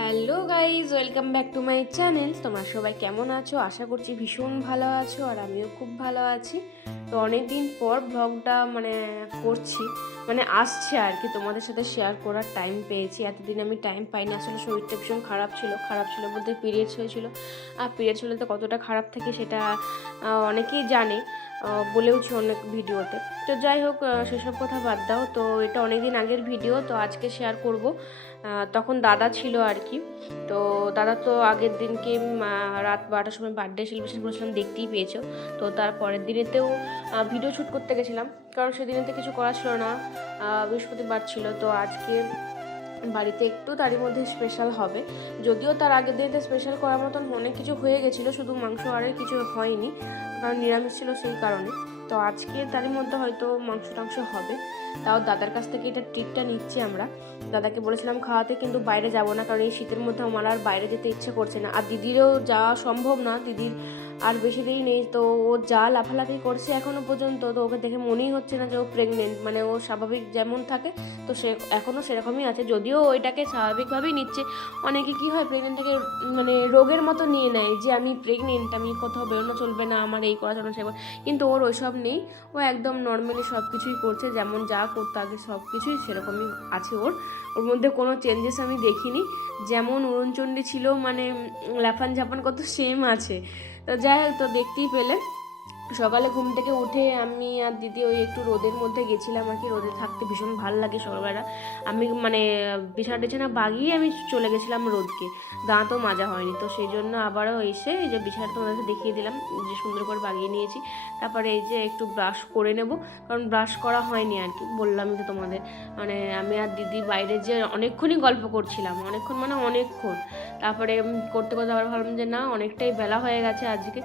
Hello guys welcome back to my channel. তোমরা সবাই কেমন আছো? আশা করছি ভীষণ ভালো আছো আর আমিও খুব ভালো আছি। তো অনেক দিন পর ব্লগটা মানে করছি মানে আসছে আর কি। তোমাদের সাথে শেয়ার করার টাইম পেয়েছি। এতদিন আমি টাইম পাইনি। আসলে শরীরটা ভীষণ খারাপ ছিল। খারাপ ছিল বলতে পিরিয়ডস হয়েছিল। আর পিরিয়ডস হলে তো কতটা খারাপ থাকে সেটা অনেকেই জানে। বলেওছি অনেক ভিডিওতে। তো যাই হোক সেসব কথা বাদ দাও। তো এটা অনেক দিন আগের ভিডিও, তো আজকে শেয়ার করব। তখন দাদা ছিল আর কি। তো দাদা তো আগের দিনকে রাত বারোটার সময় বার্থডে সেলিব্রেশন করেছিলাম, দেখতেই পেয়েছ। তো তার পরের দিনেতেও ভিডিও শ্যুট করতে গেছিলাম। কারণ সেদিনেতে কিছু করা ছিল না। বৃহস্পতিবার ছিল। তো আজকে বাড়িতে একটু তারই মধ্যে স্পেশাল হবে। যদিও তার আগের দিনেতে স্পেশাল করার মতন অনেক কিছু হয়ে গেছিল, শুধু মাংস আর কিছু হয়নি। কারণ নিরামিষ ছিল সেই কারণে। তো আজকে তারই মধ্যে হয়তো মাংস টাংস হবে। তাও দাদার কাছ থেকে এটা ট্রিটটা নিচ্ছি আমরা। দাদাকে বলেছিলাম খাওয়াতে, কিন্তু বাইরে যাব না, কারণ এই শীতের মধ্যে আমার আর বাইরে যেতে ইচ্ছে করছে না। আর দিদিরও যাওয়া সম্ভব না। দিদির আর বেশি দেরি নেই। তো ও যা লাফালাফি করছে এখনও পর্যন্ত, তো ওকে দেখে মনেই হচ্ছে না যে ও প্রেগনেন্ট মানে ও স্বাভাবিক যেমন থাকে, তো সে এখনও সেরকমই আছে। যদিও ও এটাকে স্বাভাবিকভাবেই নিচ্ছে। অনেকে কি হয় প্রেগনেন্টটাকে মানে রোগের মতো নিয়ে নেয় যে, আমি প্রেগনেন্ট আমি কোথাও বেরোনো চলবে না, আমার এই করা চলবে করা। কিন্তু ওর ওইসব নেই। ও একদম নর্মালি সব কিছুই করছে, যেমন যা করতো আগে সব কিছুই সেরকমই আছে ওর। ওর মধ্যে কোনো চেঞ্জেস আমি দেখিনি। যেমন উড়নচণ্ডী ছিল মানে লাফান ঝাপান কত সেম আছে। তো যাই হোক তো দেখতেই পেলে সকালে ঘুম থেকে উঠে আমি আর দিদি ওই একটু রোদের মধ্যে গেছিলাম আর কি। রোদে থাকতে ভীষণ ভালো লাগে সকালবেলা। আমি মানে বিছানা টিছানা বাগিয়ে আমি চলে গেছিলাম রোদকে। দাঁতও মাজা হয়নি। তো সেই জন্য আবারও এসে এই যে বিছানাটা তোমাদেরকে দেখিয়ে দিলাম, যে সুন্দর করে বাগিয়ে নিয়েছি। তারপরে এই যে একটু ব্রাশ করে নেব, কারণ ব্রাশ করা হয়নি আর কি। বললাম তো তোমাদের। মানে আমি আর দিদি বাইরে যে অনেকক্ষণই গল্প করছিলাম, অনেকক্ষণ মানে অনেকক্ষণ। তারপরে করতে করতে আবার ভাবলাম যে না, অনেকটাই বেলা হয়ে গেছে আজকে।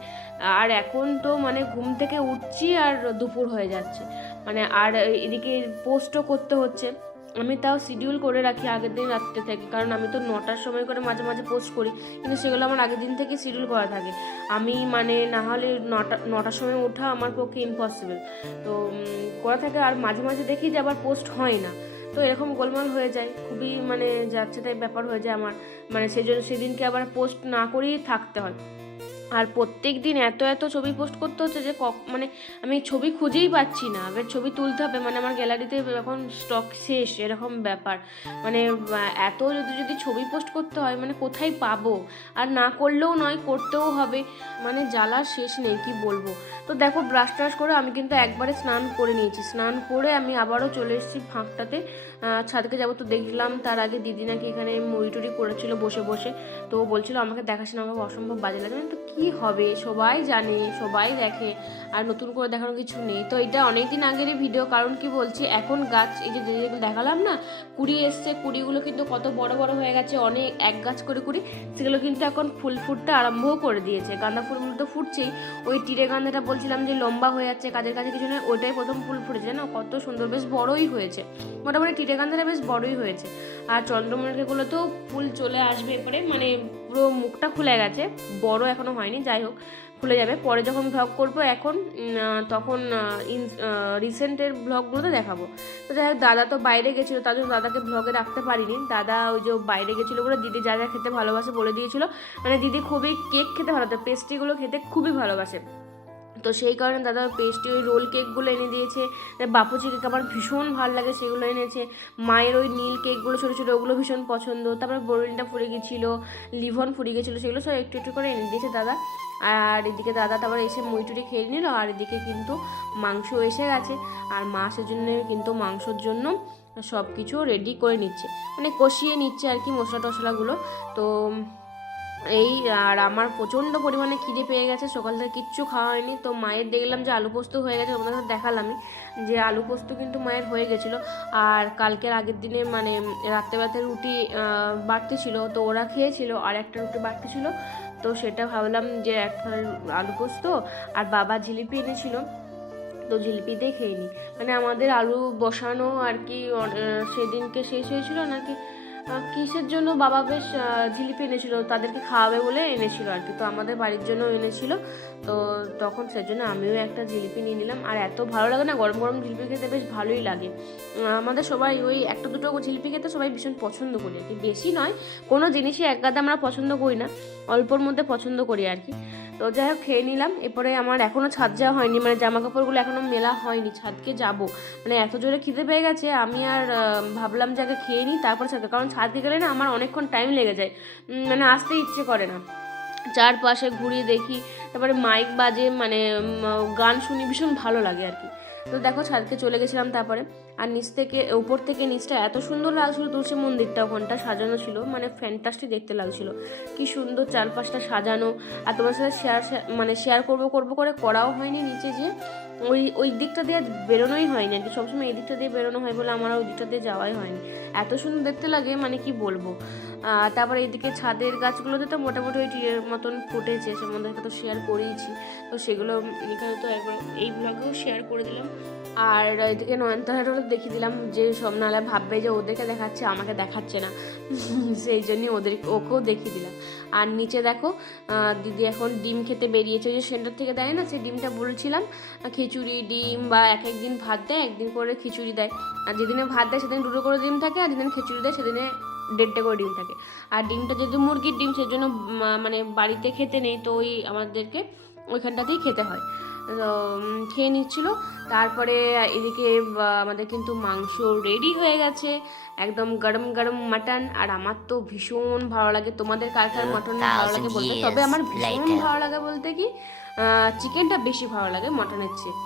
আর এখন তো মানে ঘুম থেকে উঠছি আর দুপুর হয়ে যাচ্ছে। মানে আর এদিকে পোস্টও করতে হচ্ছে। আমি তাও শিডিউল করে রাখি আগের দিন রাত্রে থেকে, কারণ আমি তো নটার সময় করে মাঝে মাঝে পোস্ট করি। কিন্তু সেগুলো আমার আগের দিন থেকে শিডিউল করা থাকে। আমি মানে না হলে নটা, নটার সময় ওঠা আমার পক্ষে ইম্পসিবল তো করা থাকে আর মাঝে মাঝে দেখি যে আবার পোস্ট হয় না। তো এরকম গোলমাল হয়ে যায়, খুবই মানে যাচ্ছে তাই ব্যাপার হয়ে যায় আমার। মানে সেজন্য সেদিনকে আবার পোস্ট না করেই থাকতে হয়। আর প্রত্যেক দিন এত এত ছবি পোস্ট করতে হচ্ছে যে মানে আমি ছবি খুঁজেই পাচ্ছি না। এবার ছবি তুলতে হবে মানে আমার গ্যালারিতে এখন স্টক শেষ, এরকম ব্যাপার। মানে এত যদি যদি ছবি পোস্ট করতে হয় মানে কোথায় পাবো? আর না করলেও নয়, করতেও হবে। মানে জ্বালা শেষ নেই, কি বলব? তো দেখো ব্রাশ ট্রাশ করে আমি কিন্তু একবারে স্নান করে নিয়েছি। স্নান করে আমি আবারও চলে এসেছি ফাঁকটাতে। ছাদকে যাব তো দেখলাম, তার আগে দিদি নাকি এখানে মুড়ি টুড়ি করেছিল বসে বসে। তো বলছিল, আমাকে দেখাশোনা আমাকে অসম্ভব বাজে লাগে। তো কী হবে? সবাই জানে, সবাই দেখে। আর নতুন করে দেখানোর কিছু নেই। তো এটা অনেক দিন আগেরই ভিডিও কারণ কি বলছি, এখন গাছ, এই যে যেগুলো দেখালাম না, কুড়ি এসছে, কুড়িগুলো কিন্তু কত বড় বড় হয়ে গেছে, অনেক, এক গাছ করে কুড়ি, সেগুলো কিন্তু এখন ফুল ফুটতে আরম্ভও করে দিয়েছে। গাঁদা ফুলগুলো তো ফুটছেই। ওই টিরে গাঁদাটা বলছিলাম যে লম্বা হয়ে যাচ্ছে, কাজের কাছে কিছু নেই, ওইটাই প্রথম ফুল ফুটেছে। না কত সুন্দর, বেশ বড়ই হয়েছে। মোটামুটি টিরে গাঁদাটা বেশ বড়ই হয়েছে। আর চন্দ্রমল্লিকাগুলো তো ফুল চলে আসবে এরপরে মানে পুরো মুখটা খুলে গেছে। বড় এখনও হয়নি, যাই হোক, খুলে যাবে। পরে যখন ভ্লগ করব এখন তখন ইন রিসেন্টের ভ্লগগুলোতে দেখাবো। তো যাই হোক, দাদা তো বাইরে গেছিল, তার জন্য দাদাকে ভ্লগে রাখতে পারিনি। দাদা ওই যে বাইরে গেছিল বলে দিদি যা যা খেতে ভালোবাসে বলে দিয়েছিল। মানে দিদি খুবই কেক খেতে ভালো পেস্ট্রিগুলো খেতে খুবই ভালোবাসে। তো সেই কারণে দাদা পেস্ট্রি ওই রোল কেকগুলো এনে দিয়েছে। বাপুচি কেক আমার ভীষণ ভালো লাগে, সেগুলো এনেছে। মায়ের ওই নীল কেকগুলো ছোটো ছোটো, ওগুলো ভীষণ পছন্দ। তারপরে বোরিনটা ফুরে গেছিল, লিভন ফুরে গেছিল, সেগুলো সব একটু একটু করে এনে দিয়েছে দাদা। আর এদিকে দাদা তারপর এসে মুইটুরি খেয়ে নিল, আর এদিকে কিন্তু মাংস এসে গেছে। আর মাসের জন্য কিন্তু মাংসর জন্য সব কিছু রেডি করে নিচ্ছে। মানে কষিয়ে নিচ্ছে আর কি মশলা টশলাগুলো তো এই, আর আমার প্রচণ্ড পরিমাণে খিদে পেয়ে গেছে, সকাল থেকে কিচ্ছু খাওয়া হয়নি। তো মায়ের দেখলাম যে আলু পোস্ত হয়ে গেছে, তোমাদের সাথে দেখালামই যে আলু পোস্ত কিন্তু মায়ের হয়ে গেছিল। আর কালকের আগের দিনে মানে রাত্রেবেলাতে রুটি বাড়তি ছিল, তো ওরা খেয়েছিল, আর একটা রুটি বাড়তি ছিল। তো সেটা ভাবলাম যে একটা আলু পোস্ত আর বাবা জিলিপি এনেছিল, তো জিলিপি দিয়ে খেয়ে নিই। মানে আমাদের আলু বসানো আর কি সেদিনকে শেষ হয়েছিল নাকি কিসের জন্য বাবা বেশ জিলিপি এনেছিল, তাদেরকে খাওয়াবে বলে এনেছিল আর কি। তো আমাদের বাড়ির জন্য এনেছিল। তো তখন সেজন্য আমিও একটা জিলিপি নিয়ে নিলাম। আর এত ভালো লাগে না, গরম গরম জিলিপি খেতে বেশ ভালোই লাগে। আমাদের সবাই ওই একটা দুটো জিলিপি খেতে সবাই ভীষণ পছন্দ করি আর কি। বেশি নয়, কোনো জিনিসই এক আমরা পছন্দ করি না, অল্পর মধ্যে পছন্দ করি আর কি। তো যাই হোক, খেয়ে নিলাম। এরপরে আমার এখনও ছাদ যাওয়া হয়নি মানে জামা কাপড়গুলো এখনও মেলা হয়নি, ছাদকে যাব। মানে এত জোরে খিদে পেয়ে গেছে, আমি আর ভাবলাম যে আগে খেয়ে নিই, তারপর ছাদে। কারণ ছাদে গেলে না আমার অনেকক্ষণ টাইম লেগে যায়। মানে আসতে ইচ্ছে করে না। চারপাশে ঘুরিয়ে দেখি, তারপরে মাইক বাজে মানে গান শুনি, ভীষণ ভালো লাগে আর কি। তো দেখো, ছাদকে চলে গেছিলাম তারপরে। আর নিচ থেকে, উপর থেকে নিচটা এত সুন্দর লাগছিল, তুলসী মন্দিরটা ওখানটা সাজানো ছিল মানে ফ্যান্টাস্টিক দেখতে লাগছিল। কি সুন্দর চারপাশটা সাজানো, আর তোমার সাথে শেয়ার মানে শেয়ার করব করব করে করাও হয়নি নিচে যে ওই ওই দিকটা দিয়ে বেরোনোই হয়নি আর কি। সবসময় এই দিকটা দিয়ে বেরোনো হয় বলে আমার ওই দিকটা দিয়ে যাওয়াই হয়নি। এত সুন্দর দেখতে লাগে মানে কি বলব? তারপর এইদিকে ছাদের গাছগুলোতে তো মোটামুটি ওই টিয়ের মতন ফুটেছে, সে মধ্যে তো শেয়ার করেইছি। তো সেগুলো এখানে তো একবার এই ব্লগেও শেয়ার করে দিলাম। আর এদিকে নয়নতারাটাও দেখিয়ে দিলাম যে সব নাহলে ভাববে যে ওদেরকে দেখাচ্ছে, আমাকে দেখাচ্ছে না। সেই জন্যই ওদের, ওকেও দেখিয়ে দিলাম। আর নিচে দেখো দিদি এখন ডিম খেতে বেরিয়েছে। ওই যে সেন্টার থেকে দেয় না, সেই ডিমটা বলছিলাম খিচুড়ি, ডিম বা এক একদিন ভাত দেয়, একদিন করে খিচুড়ি দেয়। আর যেদিনে ভাত দেয়, সেদিন দুটো করে ডিম থাকে, আর যেদিন খিচুড়ি দেয়, সেদিনে দেড়টা করে ডিম থাকে। আর ডিমটা যদি মুরগির ডিম, সেজন্য মানে বাড়িতে খেতে নেই, তো ওই আমাদেরকে ওইখানটাতেই খেতে হয়। খেয়ে নিচ্ছিল। তারপরে এদিকে আমাদের কিন্তু মাংস রেডি হয়ে গেছে। একদম গরম গরম মাটন আর আমার তো ভীষণ ভালো লাগে। তোমাদের কার কার মাটন ভালো লাগে বলতে? তবে আমার ভীষণ ভালো লাগে বলতে কি চিকেনটা বেশি ভালো লাগে মটনের চেয়ে।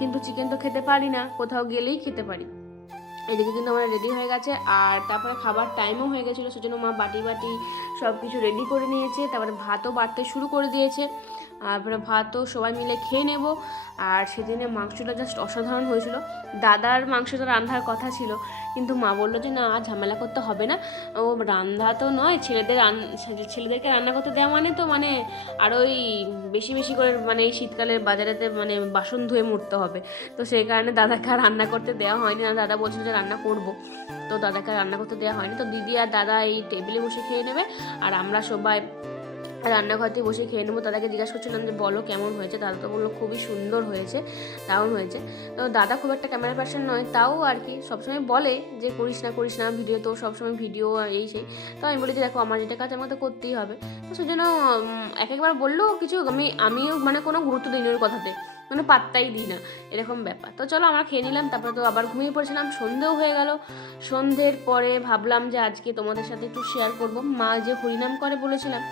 কিন্তু চিকেন তো খেতে পারি না। কোথাও গেলেই খেতে পারি। এদিকে কিন্তু আমার রেডি হয়ে গেছে। আর তারপরে খাবার টাইমও হয়ে গেছিল। সেজন্য মা বাটি বাটি সব কিছু রেডি করে নিয়েছে। তারপরে ভাতও বাড়তে শুরু করে দিয়েছে। তারপরে ভাতও সবাই মিলে খেয়ে নেব। আর সেদিনে মাংসটা জাস্ট অসাধারণ হয়েছিল। দাদার মাংসটা রান্নার কথা ছিল। কিন্তু মা বলল যে, না, আর ঝামেলা করতে হবে না। ও রান্না তো নয়, ছেলেদের ছেলেদেরকে রান্না করতে দেওয়া মানে তো মানে আরও ওই বেশি বেশি করে মানে এই শীতকালের বাজারেতে মানে বাসন ধুয়ে মরতে হবে। তো সেই কারণে দাদাকে আর রান্না করতে দেওয়া হয়নি। না দাদা বলছিল যে, রান্না করব। তো দাদাকে আর রান্না করতে দেওয়া হয়নি। তো দিদি আর দাদা এই টেবিলে বসে খেয়ে নেবে। আর আমরা সবাই রান্নাঘরতে বসে খেয়ে নেব। দাদাকে জিজ্ঞাসা করছিলাম যে, বলো কেমন হয়েছে? দাদা তো বলল, খুবই সুন্দর হয়েছে, দারুণ হয়েছে। তো দাদা খুব একটা ক্যামেরা পার্সন নয়, তাও আর কি সবসময় বলে যে, করিস না করিস না ভিডিও তো সবসময় ভিডিও এই সেই। তো আমি বলি যে, দেখো, আমার যেটা কাজ আমাকে তো করতেই হবে। তো সেজন্য এক একবার বললেও কিছু, আমি, আমিও মানে কোনো গুরুত্ব দিই ওর কথাতে মানে পাত্তাই দিই না, এরকম ব্যাপার। তো চলো, আমরা খেয়ে নিলাম, তারপরে তো আবার ঘুমিয়ে পড়েছিলাম, সন্ধেও হয়ে গেল। সন্ধ্যের পরে ভাবলাম যে, আজকে তোমাদের সাথে একটু শেয়ার করব। মা যে হরিনাম করে বলেছিলাম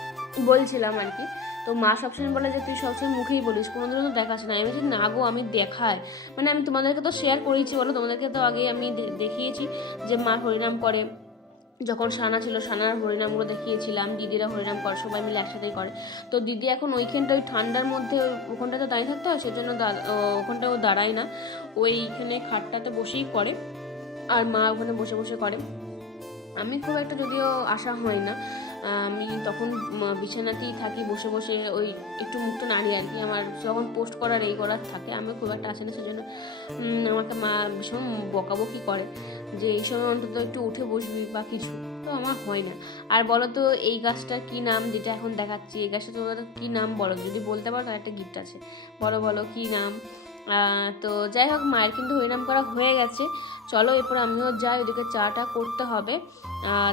বলছিলাম আর কি। তো মা সবসময় বলে যে, তুই সবসময় মুখেই বলিস, কোনোদিনও তো দেখাস না। আমি না গো, আমি দেখাই। মানে আমি তোমাদেরকে তো শেয়ার করেছি, বলো? তোমাদেরকে তো আগে আমি দেখিয়েছি যে মা হরিনাম করে। যখন সানা ছিল সানার হরিনামগুলো দেখিয়েছিলাম, দিদিরা হরিনাম করে, সবাই মিলে একসাথেই করে। তো দিদি এখন ওইখানটা, ওই ঠান্ডার মধ্যে ওই- ওখানটাতে দাঁড়িয়ে থাকতে হয়, সেজন্য ওখানটা ও দাঁড়ায় না। ওইখানে খাটটাতে বসেই করে, আর মা ওখানে বসে বসে করে। আমি খুব একটা যদিও আশা হয় না। আমি তখন বিছানাতেই থাকি, বসে বসে ওই একটু মুখটা নাড়ি আর কি। আমার যখন পোস্ট করার এই করার থাকে আমি খুব একটা আসে না, সেজন্য আমাকে মা ভীষণ বকাবকি করে যে, এই সময় অন্তত একটু উঠে বসবি বা কিছু। তো আমার হয় না। আর বলো তো এই গাছটার কী নাম? যেটা এখন দেখাচ্ছি, এই গাছটা তোমাদের কী নাম বলো? যদি বলতে পারো তার একটা গিফট আছে। বলো বলো, কী নাম? তো যাই হোক, মায়ের কিন্তু হরিনাম করা হয়ে গেছে। চলো, এরপর আমিও যাই ওদিকে চাটা করতে হবে।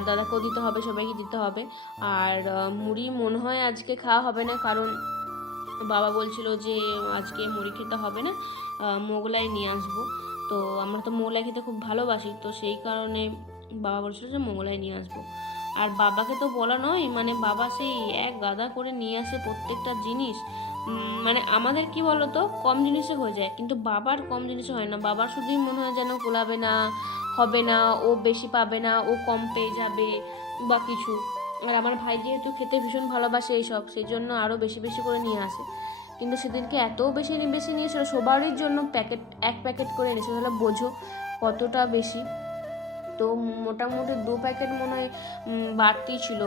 দাদাকেও দিতে হবে, সবাইকে দিতে হবে। আর মুড়ি মনে হয় আজকে খাওয়া হবে না, কারণ বাবা বলছিল যে আজকে মুড়ি খেতে হবে না। মোগলাই নিয়ে আসব। তো আমরা তো মোগলাই খেতে খুব ভালোবাসি, তো সেই কারণে বাবা বলছিল যে মোগলাই নিয়ে আসব। আর বাবাকে তো বলা নয় মানে বাবা সেই এক গাদা করে নিয়ে আসে প্রত্যেকটা জিনিস। মানে আমাদের কি বলতো, কম জিনিসে হয়ে যায়। কিন্তু বাবার কম জিনিসে হয় না। বাবার শুধুই মনে হয় যেন কোলাবে না, হবে না, ও বেশি পাবে না, ও কম পেয়ে যাবে বা কিছু। আর আমার ভাই যেহেতু খেতে ভীষণ ভালোবাসে এইসব সেই জন্য আরও বেশি বেশি করে নিয়ে আসে। কিন্তু সেদিনকে এত বেশি বেশি নিয়েছিল সবারই জন্য প্যাকেট, এক প্যাকেট করে এনেছে। তাহলে বোঝো কতটা বেশি। তো মোটামুটি দু প্যাকেট মনে হয় বাড়তি ছিল।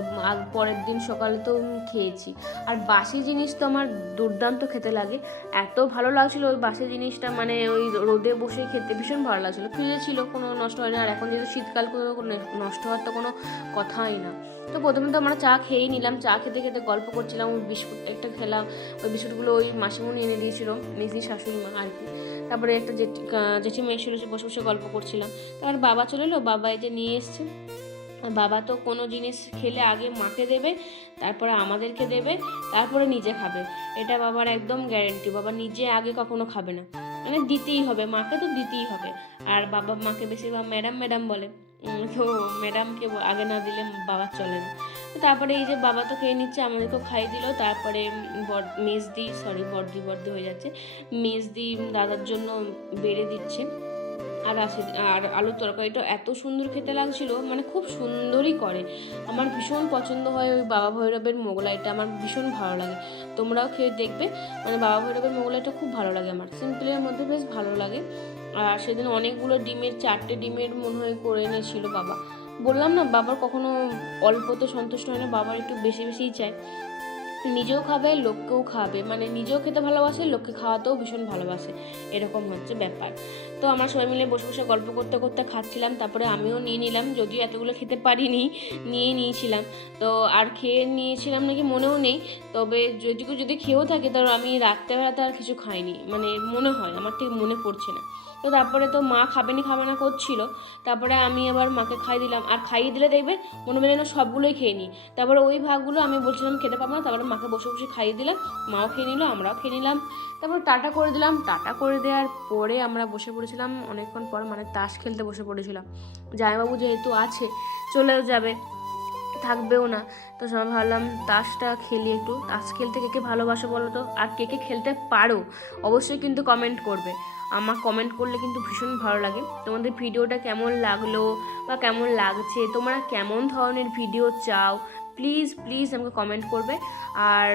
পরের দিন সকালে তো খেয়েছি। আর বাসি জিনিস তো আমার দুর্দান্ত খেতে লাগে। এত ভালো লাগছিল ওই বাসি জিনিসটা মানে ওই রোদে বসে খেতে ভীষণ ভালো লাগছিল। ফ্রিজে ছিল, কোনো নষ্ট হয় না আর এখন যেহেতু শীতকাল, কোনো নষ্ট হওয়ার তো কোনো কথাই না। তো প্রথমে তো আমরা চা খেয়েই নিলাম। চা খেতে খেতে গল্প করছিলাম, ওই বিস্কুট একটা খেলাম। ওই বিস্কুটগুলো ওই মাসিমণি এনে দিয়েছিল মেসি শাশুড়ি মা আর কি। তারপরে একটা জেঠি জেঠিমা এসেছিল সে বসে বসে গল্প করছিলাম। তারপর বাবা চলে এলো, বাবা এই যে নিয়ে এসছে। বাবা তো কোনো জিনিস খেলে আগে মাকে দেবে, তারপরে আমাদেরকে দেবে, তারপরে নিজে খাবে। এটা বাবার একদম গ্যারেন্টি বাবা নিজে আগে কখনো খাবে না। মানে দিতেই হবে, মাকে তো দিতেই হবে। আর বাবা, মাকে বেশিরভাগ ম্যাডাম ম্যাডাম বলে। তো ম্যাডামকে আগে না দিলে বাবা চলে না। তারপরে এই যে বাবা তো খেয়ে নিচ্ছে আমাদেরকেও খাইয়ে দিল। তারপরে মেজদি সরি বর্দি বর্দি হয়ে যাচ্ছে। মেজদি দাদার জন্য বেড়ে দিচ্ছে। আর আর আলুর তরকারিটা এত সুন্দর খেতে লাগছিল মানে খুব সুন্দরই করে। আমার ভীষণ পছন্দ হয় ওই বাবা ভৈরবের মোগলাইটা, আমার ভীষণ ভালো লাগে। তোমরাও খেয়ে দেখবে মানে বাবা ভৈরবের মোগলাইটা খুব ভালো লাগে আমার। সিম্পলের মধ্যে বেশ ভালো লাগে। আর সেদিন অনেকগুলো ডিমের, চারটে ডিমের মনে হয় করে এনেছিল বাবা। বললাম না, বাবার কখনো অল্পতে সন্তুষ্ট হয় না, বাবার একটু বেশি বেশিই চায়। নিজেও খাবে, লোককেও খাবে। মানে নিজেও খেতে ভালোবাসে, লোককে খাওয়াতেও ভীষণ ভালোবাসে। এরকম হচ্ছে ব্যাপার। তো আমরা সবাই মিলে বসে বসে গল্প করতে করতে খাচ্ছিলাম, তারপরে আমিও নিয়ে নিলাম, যদিও এতগুলো খেতে পারিনি নিয়ে নিয়েছিলাম। তো আর খেয়ে নিয়েছিলাম নাকি মনেও নেই, তবে যদি যদি খেয়েও থাকে তাহলে আমি রাত্রেবেলাতে আর কিছু খাইনি। মানে মনে হয়, আমার ঠিক মনে পড়ছে না। তো তারপরে তো মা খাবে খাবেনি খাবে না করছিল। তারপরে আমি আবার মাকে খাই দিলাম। আর খাইয়ে দিলে দেখবে মনে মনে যেন সবগুলোই খেয়ে নিই। তারপরে ওই ভাগগুলো আমি বলছিলাম খেতে পাবো না। তারপরে মাকে বসে বসে খাইয়ে দিলাম। মাও খেয়ে নিল, আমরাও খেয়ে নিলাম। তারপর টাটা করে দিলাম। টাটা করে দেওয়ার পরে আমরা বসে পড়েছিলাম। অনেকক্ষণ পর মানে তাস খেলতে বসে পড়েছিলাম। জামাইবাবু যেহেতু আছে, চলেও যাবে, থাকবেও না। তো সবাই ভাবলাম তাসটা খেলি একটু। তাস খেলতে কে কে ভালোবাসো বলো তো? আর কে কে খেলতে পারো? অবশ্যই কিন্তু কমেন্ট করবে। আমার কমেন্ট করলে কিন্তু ভীষণ ভালো লাগে। তোমাদের ভিডিওটা কেমন লাগল বা কেমন লাগছে? তোমরা কেমন ধরনের ভিডিও চাও? প্লিজ প্লিজ আমাকে কমেন্ট করবে। আর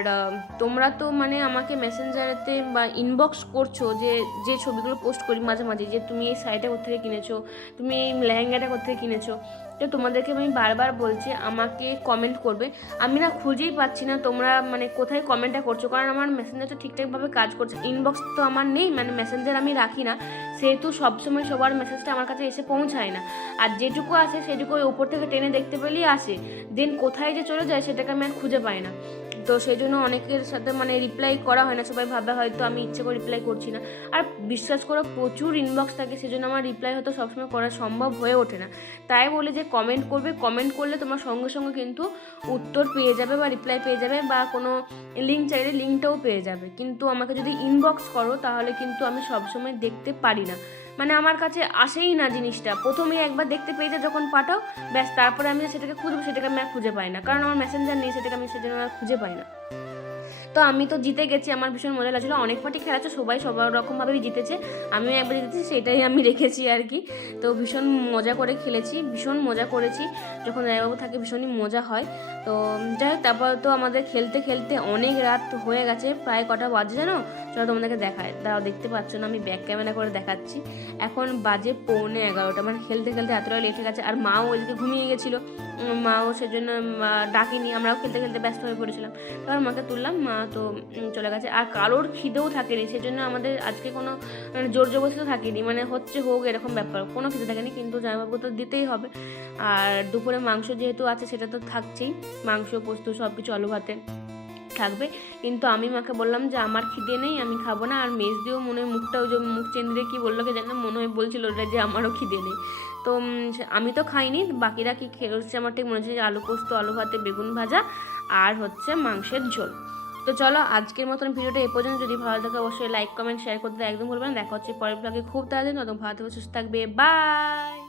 তোমরা তো মানে আমাকে মেসেঞ্জারেতে বা ইনবক্স করছ যে যে ছবিগুলো পোস্ট করি মাঝে মাঝে, যে তুমি এই শাড়িটা কোথেকে কিনেছো, তুমি এই লেহেঙ্গাটা কোথেকে কিনেছো তো তোমাদেরকে আমি বারবার বলছি, আমাকে কমেন্ট করবে। আমি না খুঁজেই পাচ্ছি না তোমরা মানে কোথায় কমেন্টটা করছ, কারণ আমার মেসেঞ্জার তো ঠিকঠাকভাবে কাজ করছে ইনবক্স তো আমার নেই মানে মেসেঞ্জার আমি রাখি না। সেহেতু সবসময় সবার মেসেজটা আমার কাছে এসে পৌঁছায় না। আর যেটুকু আসে সেটুকু ওই ওপর থেকে টেনে দেখতে পেলেই আসে। দেন কোথায় যে চলে যায় সেটাকে আমি আর খুঁজে পাই না। তো সেই জন্য অনেকের সাথে মানে রিপ্লাই করা হয় না, সবাই ভাবে হয়তো আমি ইচ্ছে করে রিপ্লাই করছি না। আর বিশ্বাস করো, প্রচুর ইনবক্স থাকে সেজন্য আমার রিপ্লাই হয়তো সবসময় করা সম্ভব হয়ে ওঠে না। তাই বলে যে কমেন্ট করবে কমেন্ট করলে তোমার সঙ্গে সঙ্গে কিন্তু উত্তর পেয়ে যাবে বা রিপ্লাই পেয়ে যাবে বা কোনো লিঙ্ক চাইলে লিঙ্কটাও পেয়ে যাবে। কিন্তু আমাকে যদি ইনবক্স করো, তাহলে কিন্তু আমি সবসময় দেখতে পারি না। মানে আমার কাছে আসেই না জিনিসটা। প্রথমে একবার দেখতে পেয়েছে যখন পাঠাও, ব্যাস তারপরে আমি সেটাকে খুঁজবো, সেটাকে আমি আর খুঁজে পাই না। কারণ আমার মেসেঞ্জার নেই, সেটাকে আমি সেজন্য আর খুঁজে পাই না। তো আমি তো জিতে গেছি, আমার ভীষণ মজা লাগছিল। অনেক পার্টি খেলাচ্ছে সবাই সবার রকমভাবেই জিতেছে। আমিও একবার জিতেছি, সেটাই আমি রেখেছি আর কি। তো ভীষণ মজা করে খেলেছি, ভীষণ মজা করেছি। যখন রায়বাবু থাকে, ভীষণই মজা হয়। তো যাই হোক, তারপর তো আমাদের খেলতে খেলতে অনেক রাত হয়ে গেছে, প্রায় কটা বাজে জানো? চলো তোমাদেরকে দেখায়। দাঁড়াও, দেখতে পাচ্ছ না, আমি ব্যাক ক্যামেরা করে দেখাচ্ছি। এখন বাজে পৌনে এগারোটা মানে খেলতে খেলতে এতটা লেট হয়ে গেছে, আর মাও ওইদিকে ঘুমিয়ে গেছিল। মাও সেজন্য ডাকিনি, আমরাও খেলতে খেলতে ব্যস্ত হয়ে পড়েছিলাম। তারপর মাকে তুললাম, মা তো চলে গেছে। আর কারোর খিদেও থাকেনি, সেজন্য আমাদের আজকে কোনো মানে জোর জবরদস্তি থাকেনি মানে হচ্ছে হোক এরকম ব্যাপার, কোনো খিদে থাকেনি, কিন্তু জামাইবাবু তো দিতেই হবে। আর দুপুরে মাংস যেহেতু আছে, সেটা তো থাকছেই। মাংস, পোস্ত সব কিছু আলু ভাতে থাকবে। কিন্তু আমি মাকে বললাম যে, আমার খিদে নেই, আমি খাব না। আর মেজ দিয়েও মনে হয় মুখটা ওই যে মুখ চেন্দ্রে কি বলল কে জানে, মনে হয় বলছিল ওটা যে আমারও খিদে নেই। তো আমি তো খাইনি, বাকিরা কি খেয়ে হচ্ছে আমার ঠিক মনে হচ্ছে যে, আলু পোস্ত, আলু ভাতে, বেগুন ভাজা আর হচ্ছে মাংসের ঝোল। তো চলো, আজকের মতন ভিডিওটা এ পর্যন্ত। যদি ভালো থাকে অবশ্যই লাইক, কমেন্ট, শেয়ার করতে একদম ভুলবেন দেখা হচ্ছে পরের ব্লগে খুব তাড়াতাড়ি নতুন ভালো থেকে সুস্থ থাকবে। বাই!